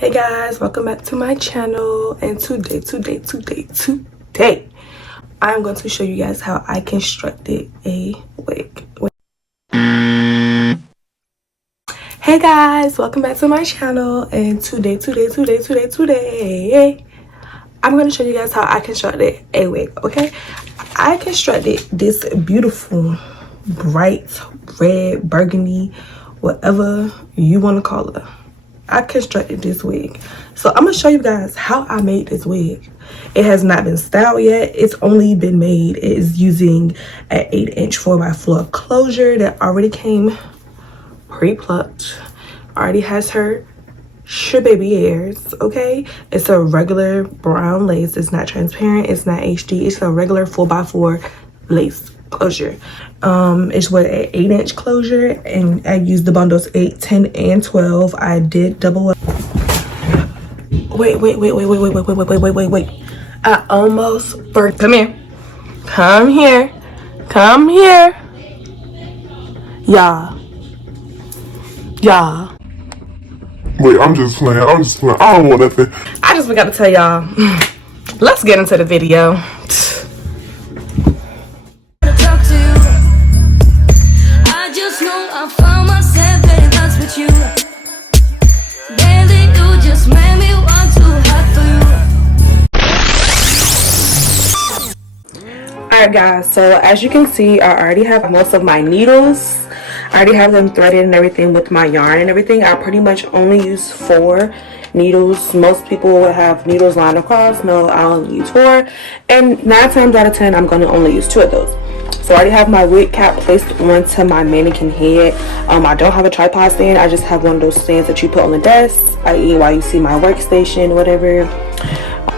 Hey guys, welcome back to my channel. And today I'm going to show you guys how I constructed a wig. Hey guys, welcome back to my channel. And today I'm going to show you guys how I constructed a wig. Okay, I constructed this beautiful bright red, burgundy, whatever you want to call it. I constructed this wig. So I'm gonna show you guys how I made this wig. It has not been styled yet. It's only been made. It is using an 8-inch 4x4 closure that already came pre-plucked. Already has her baby hairs, okay? It's a regular brown lace. It's not transparent. It's not HD. It's a regular 4x4 lace closure. It's what, an 8-inch closure, and I used the bundles 8, 10, and 12. I did double up. Wait. I almost burnt. Come here. Y'all. Wait, I'm just playing. I don't want nothing. I just forgot to tell y'all. Let's get into the video. Alright guys, so as you can see, I already have most of my needles. I already have them threaded and everything with my yarn and everything. I pretty much only use 4 needles. Most people will have needles lined across. No, I only use 4. And 9 times out of 10, I'm going to only use 2 of those. So I already have my wig cap placed onto my mannequin head. I don't have a tripod stand. I just have one of those stands that you put on the desk, i.e. while you see my workstation, whatever.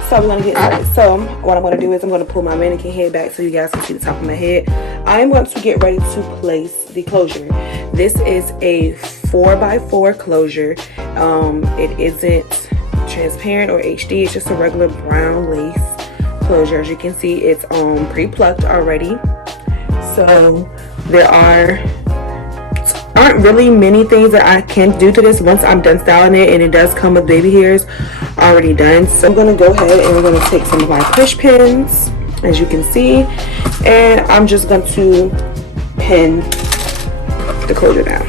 So we're gonna get started. So what I'm gonna do is I'm gonna pull my mannequin head back so you guys can see the top of my head. I'm going to get ready to place the closure. This is a 4x4 closure. It isn't transparent or HD. It's just a regular brown lace closure. As you can see, it's pre-plucked already. So there aren't really many things that I can do to this once I'm done styling it, and it does come with baby hairs already done. So I'm gonna go ahead and we're gonna take some of my push pins, as you can see, and I'm just going to pin the closure down.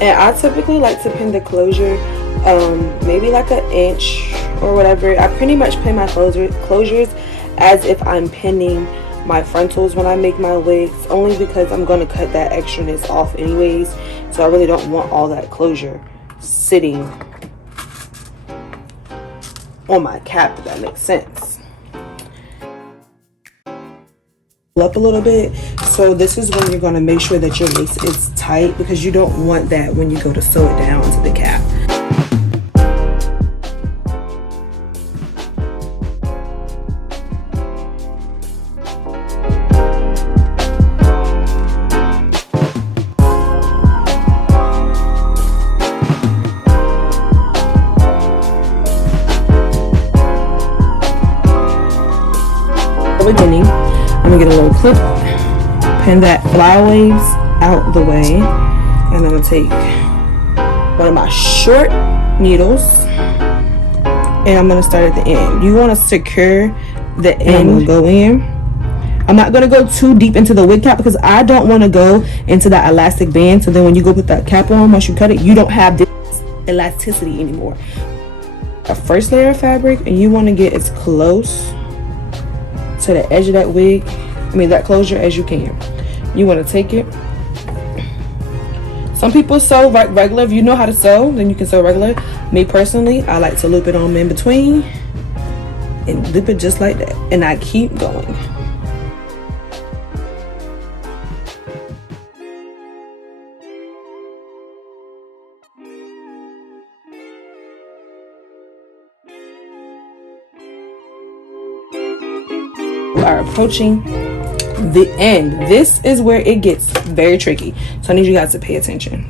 And I typically like to pin the closure maybe like an inch or whatever. I pretty much pin my closures as if I'm pinning my frontals when I make my wigs, only because I'm going to cut that extraness off anyways. So I really don't want all that closure sitting on my cap, if that makes sense. Up a little bit. So this is when you're going to make sure that your lace is tight, because you don't want that when you go to sew it down to the cap. Beginning, I'm gonna get a little clip, pin that flyaways out the way, and I'm gonna take one of my short needles and I'm gonna start at the end. You want to secure the end. Go in. I'm not gonna go too deep into the wig cap because I don't want to go into that elastic band, so then when you go put that cap on, once you cut it, you don't have this elasticity anymore. A first layer of fabric, and you want to get as close to the edge of that wig, that closure, as you can. You want to take it. Some people sew regular. If you know how to sew, then you can sew regular. Me personally, I like to loop it on in between and loop it just like that, and I keep going. We are approaching the end. This is where it gets very tricky, so I need you guys to pay attention.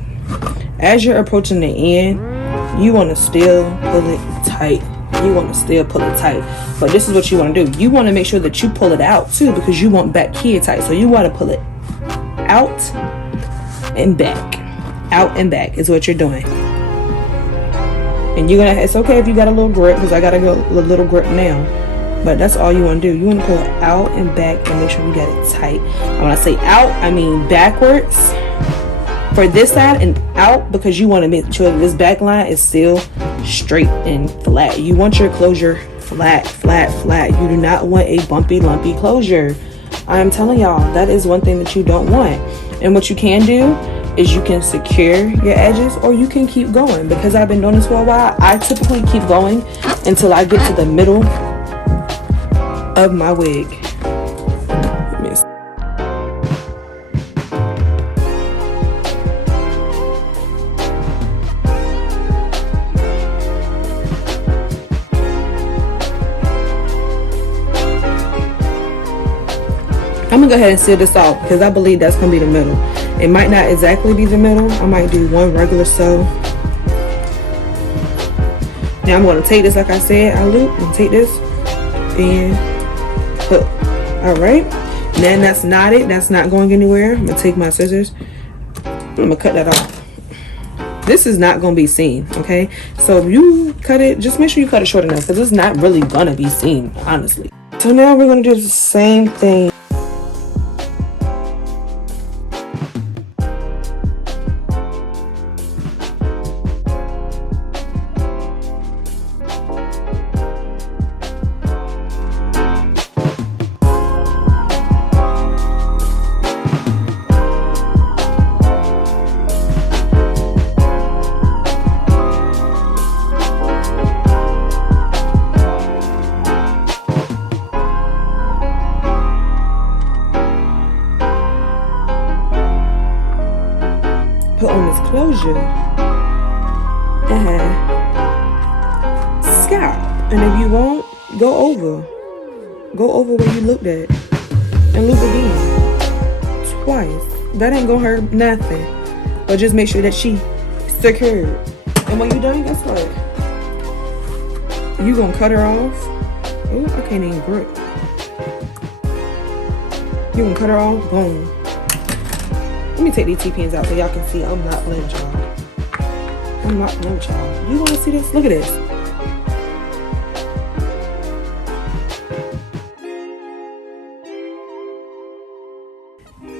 As you're approaching the end, you want to still pull it tight. But this is what you want to do. You want to make sure that you pull it out too, because you want back here tight. So you want to pull it out and back. Out and back is what you're doing. And it's okay if you got a little grip, because I got a little grip now. But that's all you want to do. You want to pull it out and back and make sure you got it tight. And when I say out, I mean backwards for this side and out, because you want to make sure that this back line is still straight and flat. You want your closure flat, flat, flat. You do not want a bumpy, lumpy closure. I'm telling y'all, that is one thing that you don't want. And what you can do is you can secure your edges, or you can keep going. Because I've been doing this for a while, I typically keep going until I get to the middle of my wig. I'm gonna go ahead and seal this off, because I believe that's gonna be the middle. It might not exactly be the middle. I might do one regular sew. Now I'm gonna take this, like I said, I loop and take this and hook. All right, then that's knotted, that's not going anywhere. I'm gonna take my scissors, I'm gonna cut that off. This is not gonna be seen, okay? So if you cut it, just make sure you cut it short enough, because it's not really gonna be seen, honestly. So now we're gonna do the same thing. Put on this closure and scalp, and if you won't, go over where you looked at and loop again twice. That ain't gonna hurt nothing, but just make sure that she secured. And when you're done, guess what? You gonna cut her off. Oh, I can't even grip. You gonna cut her off. Boom. Let me take these T-pins out so y'all can see I'm not playing with y'all. I'm not playing with y'all. You want to see this? Look at this.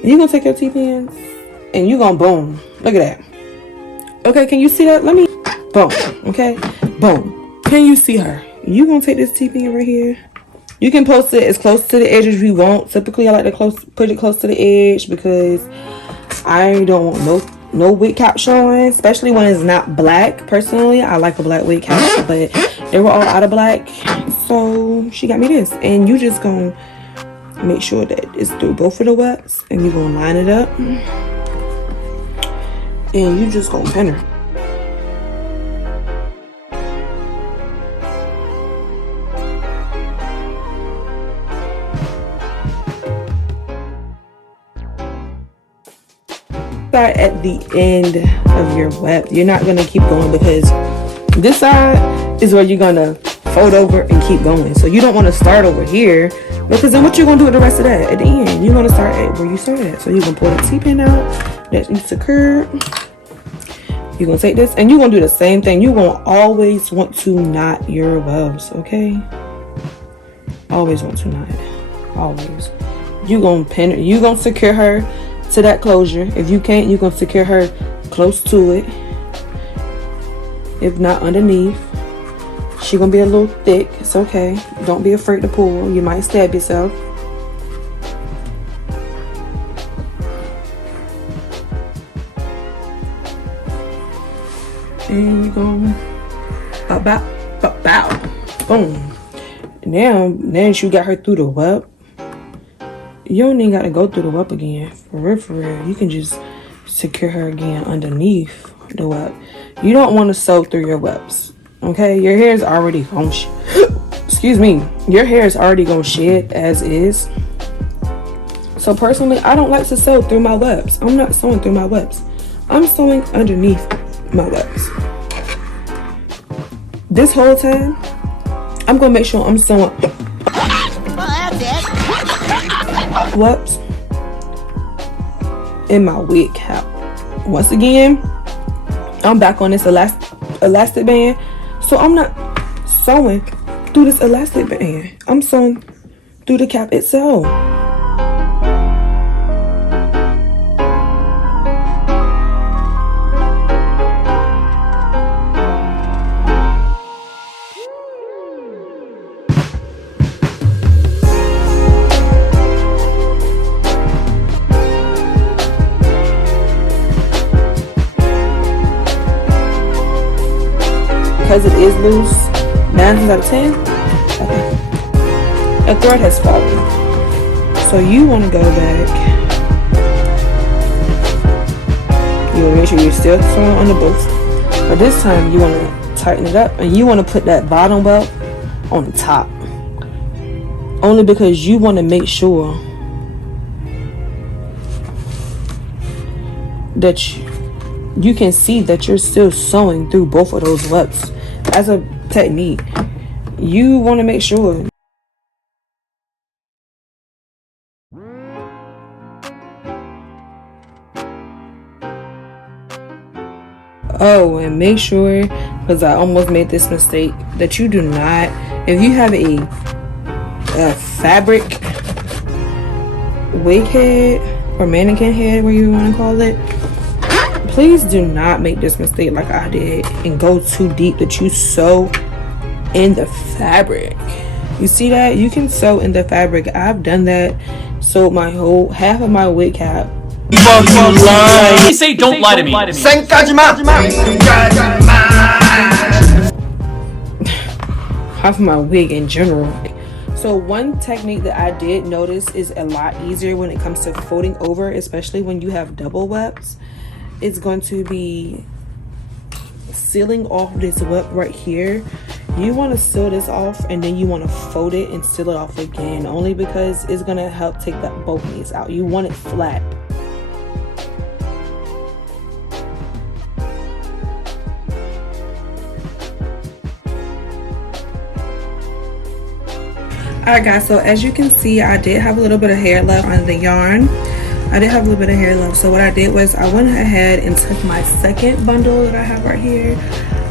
You gonna take your T-pins and you gonna boom. Look at that. Okay, can you see that? Let me boom. Okay, boom. Can you see her? You gonna take this T-pin right here. You can post it as close to the edge as you want. Typically, I like to put it close to the edge, because I don't want no wig cap showing, especially when it's not black. Personally, I like a black wig cap, but they were all out of black, so she got me this. And you just gonna make sure that it's through both of the webs, and you're gonna line it up, and you just gonna pin her. Start at the end of your web. You're not gonna keep going, because this side is where you're gonna fold over and keep going. So you don't want to start over here, because then what you're gonna do with the rest of that at the end? You're gonna start at where you started at. So you're gonna pull the T-pin out that you secured. You're gonna take this and you're gonna do the same thing. You're gonna always want to knot your webs, okay? Always want to knot it. Always. You're gonna pin her. You're gonna secure her to that closure. If you can't, you're gonna secure her close to it, if not underneath. She gonna be a little thick. It's okay. Don't be afraid to pull. You might stab yourself. And you're gonna bow, boom. Now you got her through the web. You don't even got to go through the web again. For real. You can just secure her again underneath the web. You don't want to sew through your webs. Okay? Your hair is already going excuse me. Your hair is already going to shed as is. So personally, I don't like to sew through my webs. I'm not sewing through my webs. I'm sewing underneath my webs. This whole time, I'm going to make sure I'm sewing webs in my wig cap. Once again, I'm back on this elastic band. So I'm not sewing through this elastic band. I'm sewing through the cap itself. Because it is loose, 9 times out of 10, okay, a thread has fallen. So you want to go back. You want to make sure you're still sewing on the boots, but this time you want to tighten it up and you want to put that bottom welt on the top. Only because you want to make sure that you can see that you're still sewing through both of those webs. As a technique, you want to make sure. Oh, and make sure, because I almost made this mistake, that you do not, if you have a fabric wig head or mannequin head, where you want to call it, please do not make this mistake like I did and go too deep that you sew in the fabric. You see that? You can sew in the fabric. I've done that. Sewed my whole half of my wig cap. I say don't lie to me. Half of my wig in general. So one technique that I did notice is a lot easier when it comes to folding over, especially when you have double webs. It's going to be sealing off this web right here. You want to seal this off and then you want to fold it and seal it off again, only because it's going to help take that bulkiness out. You want it flat. Alright guys, so as you can see, I did have a little bit of hair left on the yarn. So what I did was I went ahead and took my second bundle that I have right here.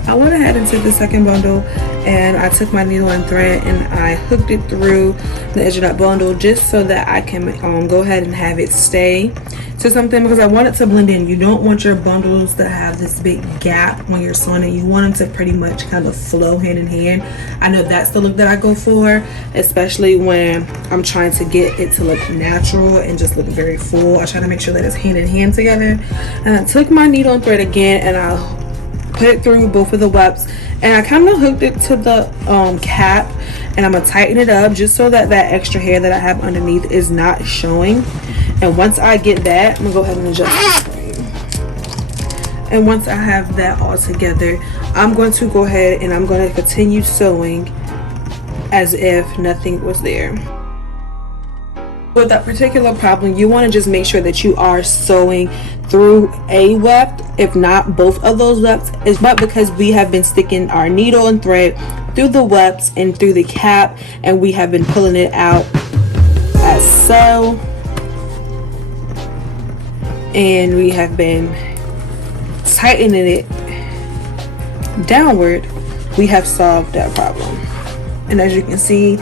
I went ahead and took the second bundle and I took my needle and thread and I hooked it through the edge of that bundle just so that I can go ahead and have it stay to something, because I want it to blend in. You don't want your bundles to have this big gap when you're sewing it. You want them to pretty much kind of flow hand in hand. I know that's the look that I go for, especially when I'm trying to get it to look natural and just look very full. I try to make sure that it's hand in hand together. And I took my needle and thread again and I put it through both of the webs and I kind of hooked it to the cap, and I'm gonna tighten it up just so that that extra hair that I have underneath is not showing. And once I get that, I'm gonna go ahead and adjust it for you. And once I have that all together, I'm going to go ahead and I'm going to continue sewing as if nothing was there. With that particular problem, you want to just make sure that you are sewing through a weft, if not both of those wefts. But because we have been sticking our needle and thread through the wefts and through the cap, and we have been pulling it out as so, and we have been tightening it downward, we have solved that problem. And as you can see,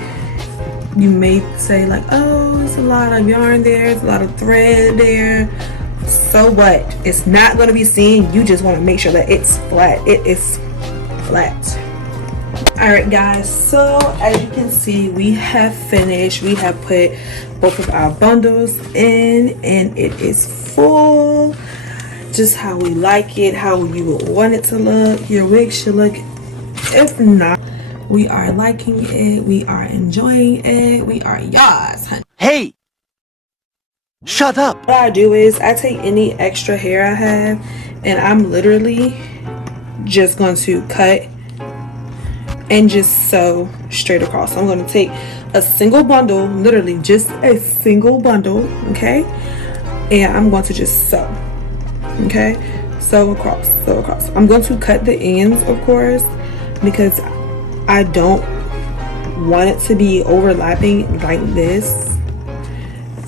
you may say like, oh, it's a lot of yarn there, it's a lot of thread there. So what? It's not going to be seen. You just want to make sure that it's flat. It is flat. Alright guys, so as you can see, we have finished. We have put both of our bundles in and it is full, just how we like it, how you would want it to look. Your wig should look. If not, we are liking it, we are enjoying it, we are yours, honey. Hey! Shut up! What I do is I take any extra hair I have and I'm literally just going to cut and just sew straight across. So I'm going to take a single bundle, literally just a single bundle, okay? And I'm going to just sew, okay? Sew across, sew across. I'm going to cut the ends, of course, because I don't want it to be overlapping like this.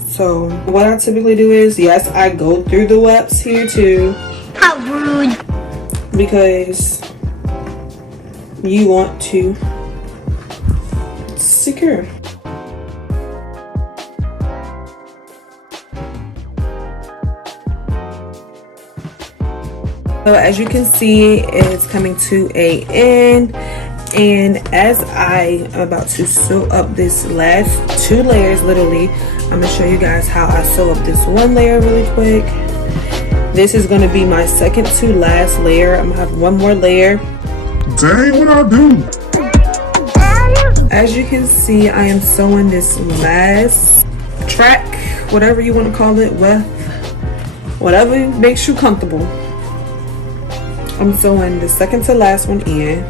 So what I typically do is, yes, I go through the wefts here too. How rude. Because you want to secure. So as you can see, it's coming to an end, and as I am about to sew up this last 2 layers, literally, I'm gonna show you guys how I sew up this 1 layer really quick. This is gonna be my second to last layer. I'm gonna have 1 more layer. Dang, what I do? As you can see, I am sewing this last track, whatever you want to call it, with whatever makes you comfortable. I'm sewing the second to last one in.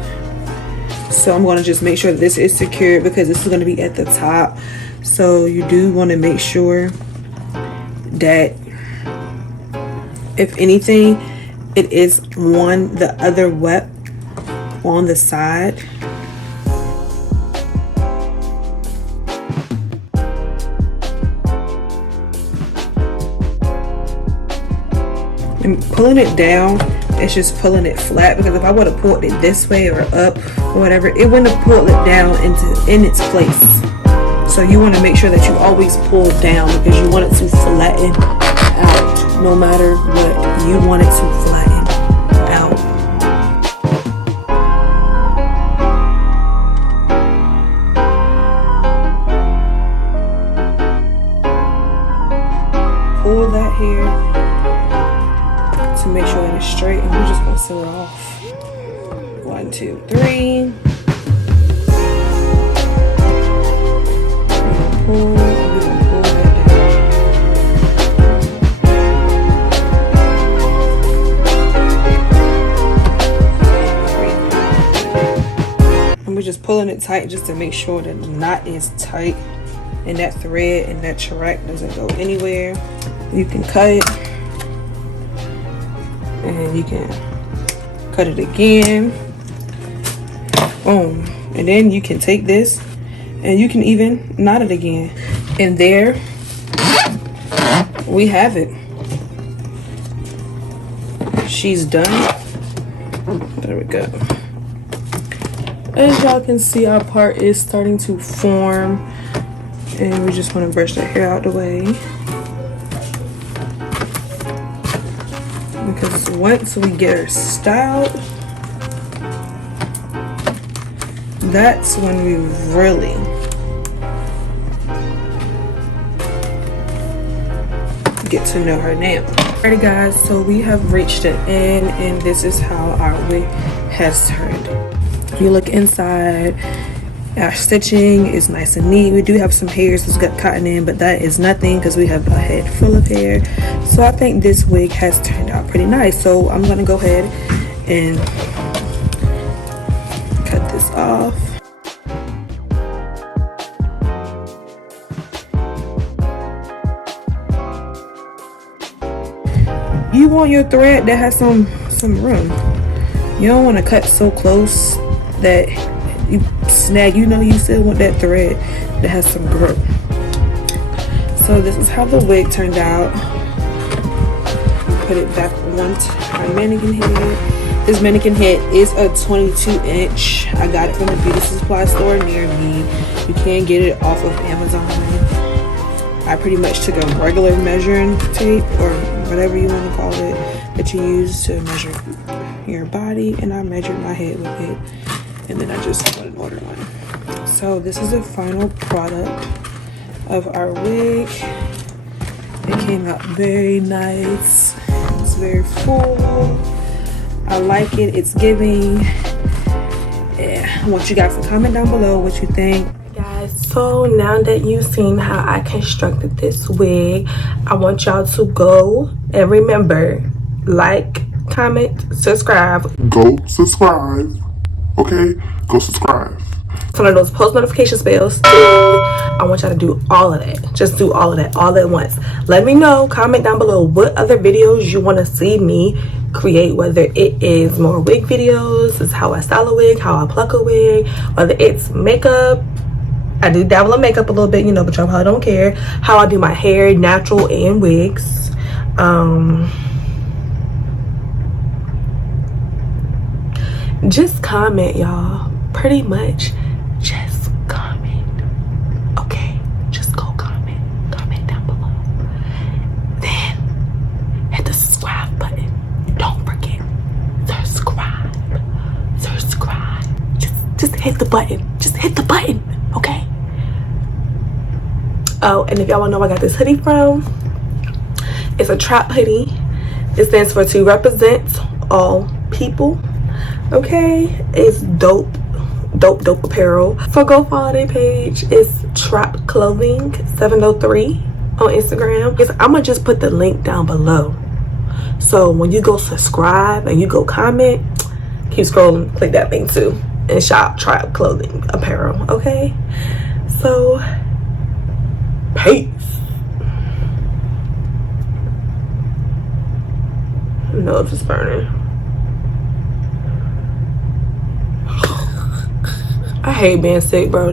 So I'm going to just make sure this is secured because this is going to be at the top. So you do want to make sure that if anything, it is on the other web on the side. And pulling it down, it's just pulling it flat, because if I would have pulled it this way or up or whatever, it wouldn't have pulled it down in its place. So you want to make sure that you always pull down, because you want it to flatten out no matter what. You want it to flatten out. Pull that hair to make sure that it's straight, and we're just gonna sew it off. 1, 2, 3. We're gonna pull that down. And we're just pulling it tight just to make sure that the knot is tight and that thread and that track doesn't go anywhere. You can cut it, and you can cut it again. Boom. And then you can take this and you can even knot it again. And there we have it. She's done. There we go. As y'all can see, our part is starting to form, and we just want to brush the hair out the way. Because once we get her styled, that's when we really get to know her now. Alrighty guys, so we have reached the end, and this is how our wig has turned. You look inside, our stitching is nice and neat. We do have some hairs that's got cotton in, but that is nothing because we have a head full of hair. So I think this wig has turned out pretty nice. So I'm gonna go ahead and cut this off. You want your thread that has some room. You don't want to cut so close that you snag. You know, you still want that thread that has some growth. So this is how the wig turned out. Put it back onto our mannequin head. This mannequin head is a 22-inch. I got it from the beauty supply store near me. You can get it off of Amazon. I pretty much took a regular measuring tape, or whatever you want to call it, that you use to measure your body, and I measured my head with it, and then I just put an order one. So this is the final product of our wig. It came out very nice. It's very full. I like it. It's giving. Yeah, I want you guys to comment down below what you think. Guys, so now that you've seen how I constructed this wig, I want y'all to go and remember, like, comment, subscribe. Go subscribe. Okay? Go subscribe. Turn on those post notification bells. I want y'all to do all of that. Just do all of that all at once. Let me know, comment down below what other videos you want to see me create, whether it is more wig videos, is how I style a wig, how I pluck a wig, whether it's makeup. I do dabble in makeup a little bit, you know, but y'all probably don't care. How I do my hair, natural and wigs. just comment, y'all. Pretty much just comment. Okay, just go comment down below, then hit the subscribe button. Don't forget, subscribe. Just hit the button. Just hit the button, okay? Oh, and if y'all wanna know where I got this hoodie from, it's a trap hoodie. It stands for to represent all people. Okay, it's dope apparel. So go follow their page. It's Trap Clothing 703 on Instagram. I'm gonna just put the link down below. So when you go subscribe and you go comment, keep scrolling, click that thing too, and shop Trap Clothing apparel. Okay, so peace. No, it's just burning. I hate being sick, bro.